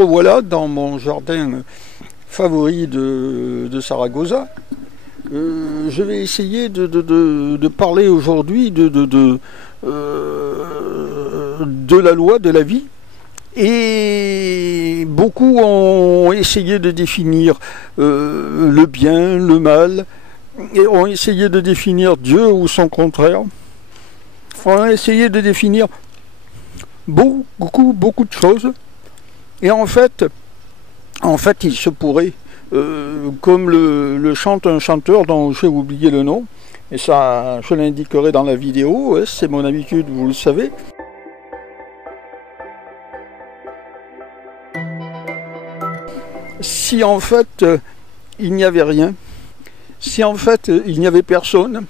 revoilà dans mon jardin favori de Saragossa. Je vais essayer de parler aujourd'hui de la loi de la vie. Et beaucoup ont essayé de définir le bien, le mal, et ont essayé de définir Dieu ou son contraire. On a essayé de définir beaucoup de choses. Et en fait, il se pourrait, comme le chante un chanteur dont j'ai oublié le nom, et ça je l'indiquerai dans la vidéo, c'est mon habitude, vous le savez. Si en fait il n'y avait rien, si en fait il n'y avait personne,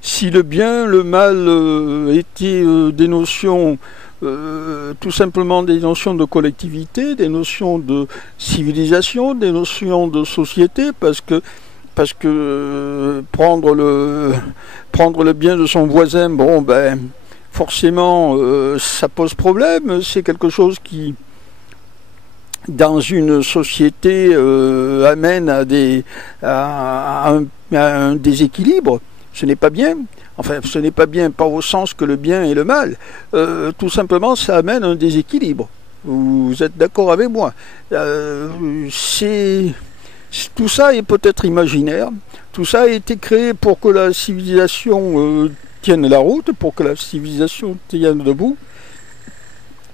si le bien, le mal étaient des notions, tout simplement des notions de collectivité, des notions de civilisation, des notions de société, parce que prendre le bien de son voisin, bon ben forcément ça pose problème, c'est quelque chose qui dans une société amène à un déséquilibre. Ce n'est pas bien. Enfin, ce n'est pas bien, pas au sens que le bien et le mal. Tout simplement, ça amène un déséquilibre. Vous êtes d'accord avec moi? Tout ça est peut-être imaginaire. Tout ça a été créé pour que la civilisation tienne la route, pour que la civilisation tienne debout.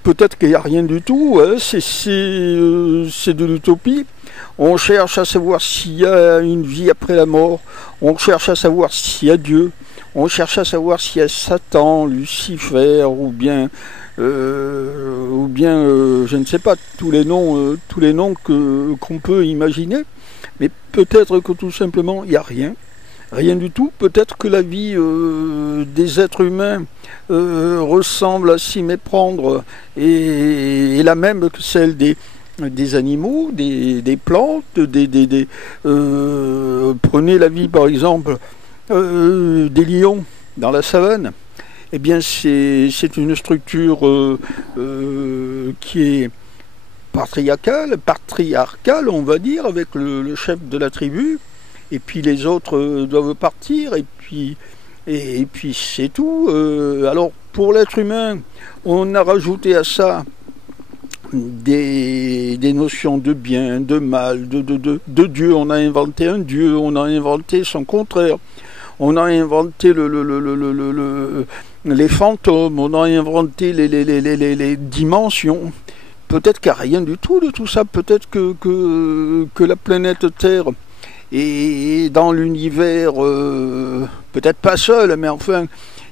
Peut-être qu'il n'y a rien du tout, hein, c'est de l'utopie. On cherche à savoir s'il y a une vie après la mort, on cherche à savoir s'il y a Dieu, on cherche à savoir s'il y a Satan, Lucifer, ou bien je ne sais pas, tous les noms qu'on peut imaginer. Mais peut-être que tout simplement, il n'y a rien. Rien du tout. Peut-être que la vie des êtres humains ressemble à s'y méprendre et la même que celle des animaux, des plantes, prenez la vie par exemple des lions dans la savane. Eh bien c'est une structure qui est patriarcale, on va dire, avec le chef de la tribu. Et puis les autres doivent partir, et puis c'est tout. Alors pour l'être humain, on a rajouté à ça des notions de bien, de mal, de Dieu. On a inventé un Dieu, on a inventé son contraire, on a inventé les fantômes, on a inventé les dimensions. Peut-être qu'il n'y a rien du tout de tout ça, peut-être que la planète Terre et dans l'univers, peut-être pas seul, mais enfin,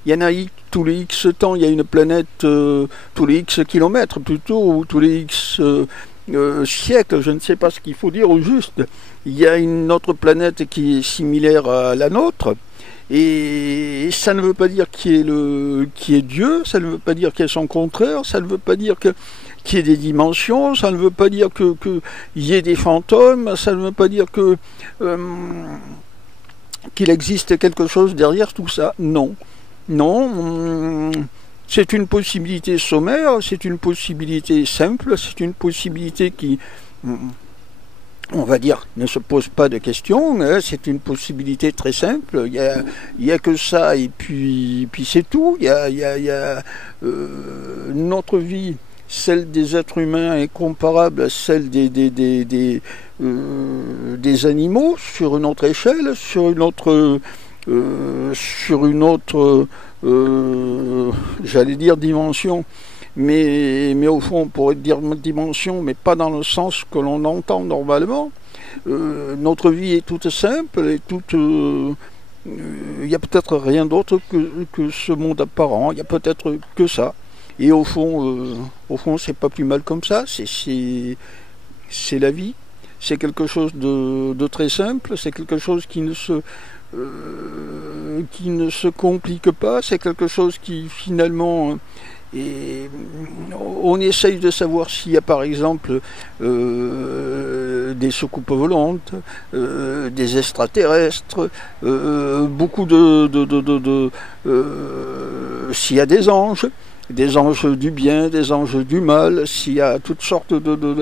il y en a tous les X temps, il y a une planète, tous les X kilomètres plutôt, ou tous les X siècles, je ne sais pas ce qu'il faut dire au juste. Il y a une autre planète qui est similaire à la nôtre, et ça ne veut pas dire qui est Dieu, ça ne veut pas dire qu'il y a son contraire, ça ne veut pas dire qu'il y ait des dimensions, ça ne veut pas dire qu'il y ait des fantômes, ça ne veut pas dire qu'il existe quelque chose derrière tout ça. Non. C'est une possibilité sommaire, c'est une possibilité simple, c'est une possibilité qui, on va dire, ne se pose pas de questions, c'est une possibilité très simple, il y a que ça, et puis c'est tout, il y a notre vie, celle des êtres humains est comparable à celle des animaux, sur une autre échelle, sur une autre j'allais dire dimension, mais au fond on pourrait dire dimension, mais pas dans le sens que l'on entend normalement. Notre vie est toute simple et toute il y a peut-être rien d'autre que ce monde apparent, il y a peut-être que ça, et au fond c'est pas plus mal comme ça, c'est la vie, c'est quelque chose de très simple, c'est quelque chose qui ne se complique pas, c'est quelque chose qui finalement on essaye de savoir s'il y a par exemple des soucoupes volantes, des extraterrestres, beaucoup s'il y a des anges, des anges du bien, des anges du mal, s'il y a toutes sortes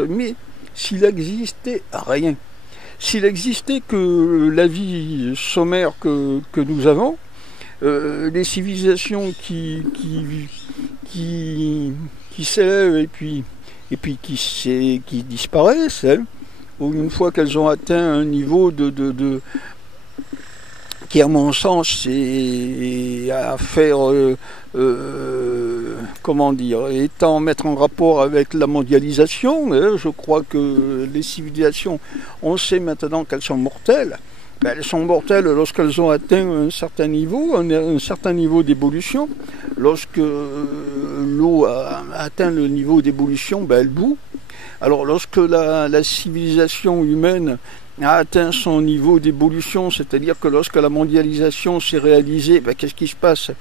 mais s'il existait rien, s'il existait que la vie sommaire que nous avons, les civilisations qui s'élèvent et puis qui disparaissent, hein, ou une fois qu'elles ont atteint un niveau qui, à mon sens, est à faire, comment dire, étant mettre en rapport avec la mondialisation. Je crois que les civilisations, on sait maintenant qu'elles sont mortelles. Ben, elles sont mortelles lorsqu'elles ont atteint un certain niveau d'évolution. Lorsque l'eau a atteint le niveau d'évolution, ben, elle bout. Alors lorsque la civilisation humaine a atteint son niveau d'évolution, c'est-à-dire que lorsque la mondialisation s'est réalisée, ben, qu'est-ce qui se passe?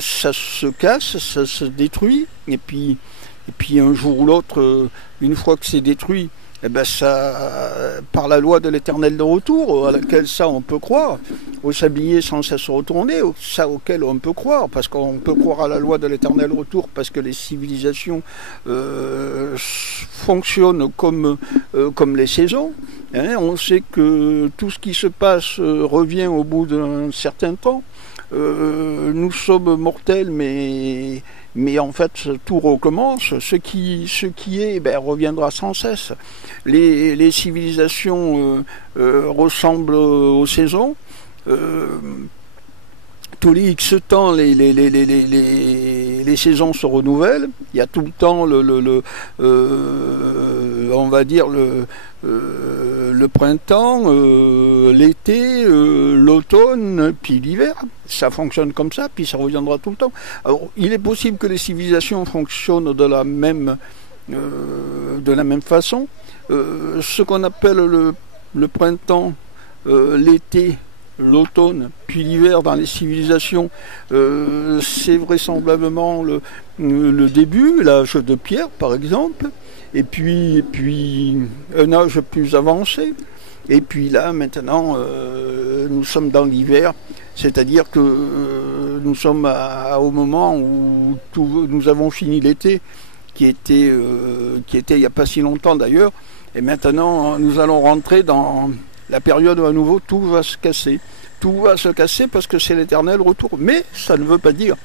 Ça se casse, ça se détruit, et puis un jour ou l'autre, une fois que c'est détruit, eh ben ça, par la loi de l'éternel de retour, à laquelle ça on peut croire, au sablier sans cesse retourner, ça auquel on peut croire, parce qu'on peut croire à la loi de l'éternel retour, parce que les civilisations fonctionnent comme les saisons. Hein, on sait que tout ce qui se passe revient au bout d'un certain temps. Nous sommes mortels, mais en fait tout recommence. Ce qui est, ben, reviendra sans cesse. Les civilisations ressemblent aux saisons. Tous les X temps, les saisons se renouvellent. Il y a tout le temps on va dire le printemps, l'été, l'automne, puis l'hiver. Ça fonctionne comme ça, puis ça reviendra tout le temps. Alors, il est possible que les civilisations fonctionnent de la même façon. Ce qu'on appelle le printemps, l'été, l'automne, puis l'hiver dans les civilisations, c'est vraisemblablement le début, l'âge de pierre par exemple, et puis un âge plus avancé. Et puis là, maintenant, nous sommes dans l'hiver, c'est-à-dire que nous sommes au moment où nous avons fini l'été, qui était il n'y a pas si longtemps d'ailleurs, et maintenant nous allons rentrer dans la période où à nouveau tout va se casser. Tout va se casser parce que c'est l'éternel retour. Mais ça ne veut pas dire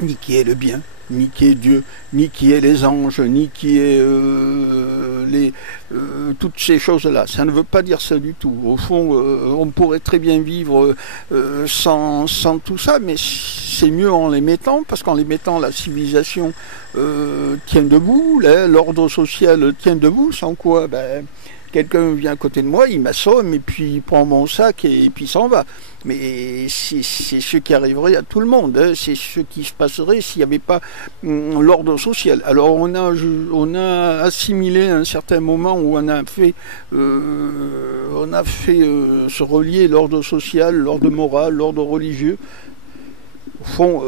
ni qui est le bien, ni qui est Dieu, ni qui est les anges, ni qui est toutes ces choses-là. Ça ne veut pas dire ça du tout. Au fond, on pourrait très bien vivre sans tout ça, mais c'est mieux en les mettant, parce qu'en les mettant, la civilisation tient debout, l'ordre social tient debout, sans quoi, ben, quelqu'un vient à côté de moi, il m'assomme et puis il prend mon sac et puis s'en va. Mais c'est ce qui arriverait à tout le monde, hein. C'est ce qui se passerait s'il n'y avait pas l'ordre social. Alors on a assimilé à un certain moment où on a fait se relier l'ordre social, l'ordre moral, l'ordre religieux. Au fond,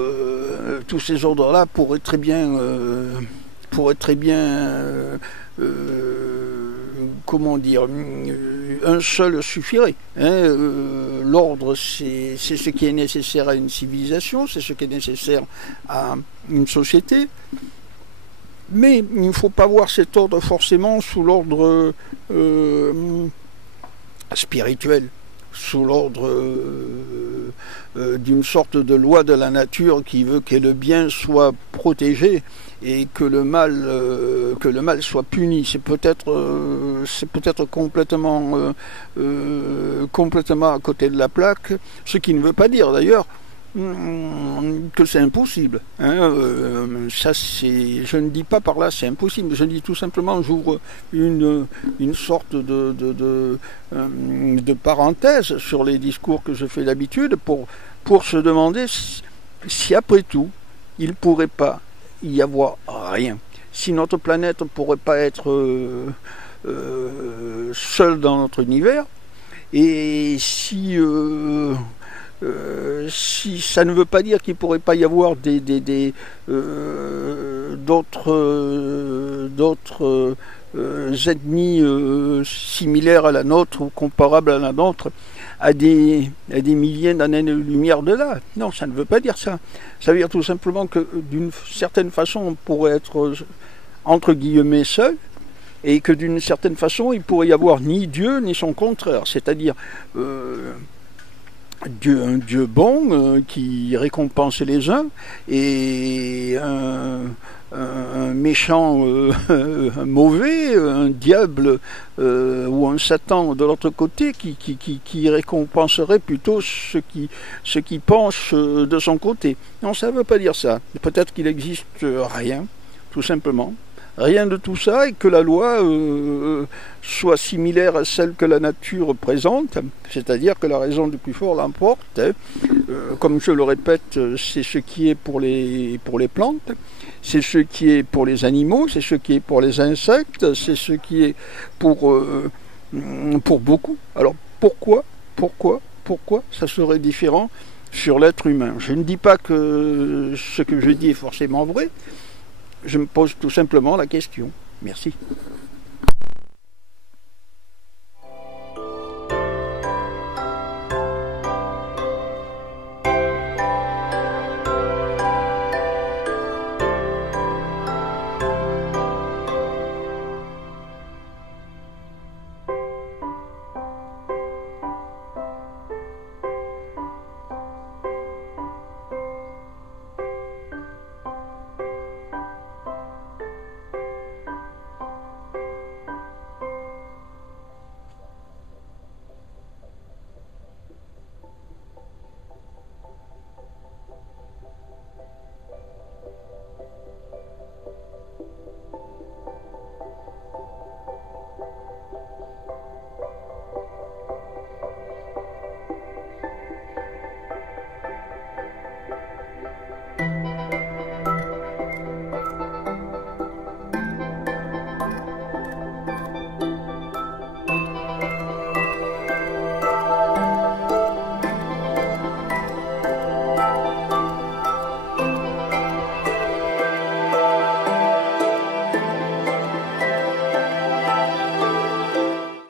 tous ces ordres-là pourraient très bien comment dire, un seul suffirait. Hein. L'ordre, c'est ce qui est nécessaire à une civilisation, c'est ce qui est nécessaire à une société. Mais il ne faut pas voir cet ordre forcément sous l'ordre spirituel, sous l'ordre d'une sorte de loi de la nature qui veut que le bien soit protégé et que le mal soit puni. C'est peut-être complètement à côté de la plaque, ce qui ne veut pas dire d'ailleurs que c'est impossible. Hein. Je ne dis pas par là c'est impossible, je dis tout simplement, j'ouvre une sorte de parenthèse sur les discours que je fais d'habitude pour se demander si après tout il ne pourrait pas y avoir rien. Si notre planète ne pourrait pas être seule dans notre univers, et si ça ne veut pas dire qu'il ne pourrait pas y avoir d'autres ethnies similaires à la nôtre ou comparables à la nôtre, à des milliers d'années-lumière de là. Non, ça ne veut pas dire ça. Ça veut dire tout simplement que d'une certaine façon, on pourrait être entre guillemets seul, et que d'une certaine façon, il pourrait y avoir ni Dieu ni son contraire, c'est-à-dire un Dieu bon qui récompense les uns et un méchant un mauvais, un diable ou un Satan de l'autre côté qui récompenserait plutôt ce qui penche de son côté. Non, ça ne veut pas dire ça. Peut-être qu'il n'existe rien, tout simplement. Rien de tout ça, et que la loi soit similaire à celle que la nature présente, c'est-à-dire que la raison du plus fort l'emporte. Comme je le répète, c'est ce qui est pour les plantes, c'est ce qui est pour les animaux, c'est ce qui est pour les insectes, c'est ce qui est pour beaucoup. Alors pourquoi ça serait différent sur l'être humain? Je ne dis pas que ce que je dis est forcément vrai. Je me pose tout simplement la question. Merci.